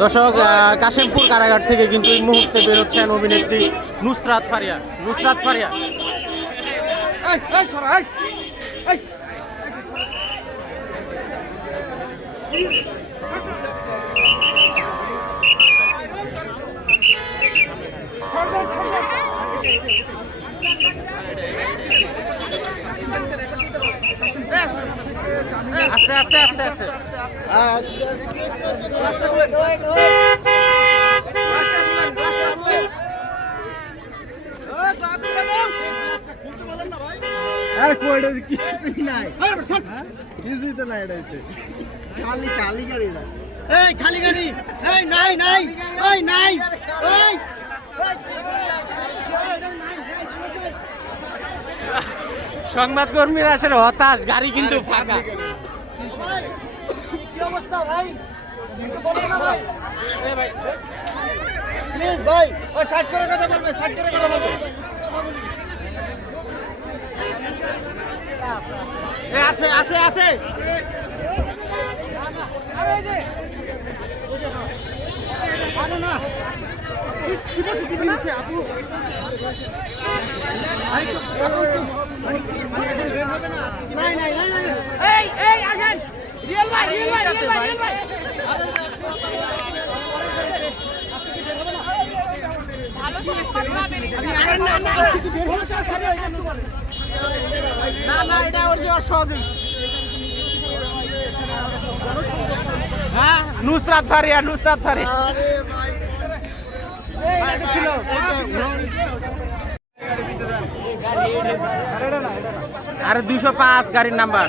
দর্শক, কাশিমপুর কারাগার থেকে কিন্তু এই মুহূর্তে বেরোচ্ছেন অভিনেত্রী নুসরাত ফারিয়া। আস্তে আস্তে আস্তে আস্তে খালি গাড়ি নাই নাই নাই সংবাদকর্মীরা আসলে হতাশ, গাড়ি কিন্তু ফাঁকা। কি অবস্থা ভাই? প্লিজ ভাই, ওই সাইড করে কথা বলবে, সাইড করে কথা বলবে। আছে আছে আছে নুসরাত ফারিয়া আরে 205 গাড়ির নাম্বার।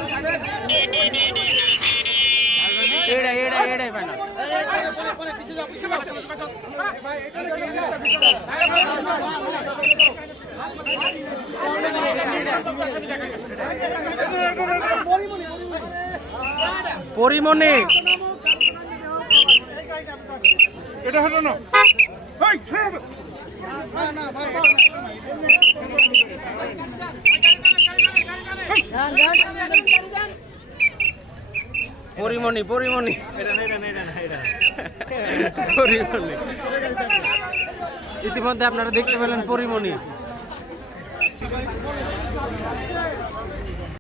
পরিমণি এটা হলো না পরিমণি ইতিমধ্যে আপনারা দেখতে পেলেন পরিমণি।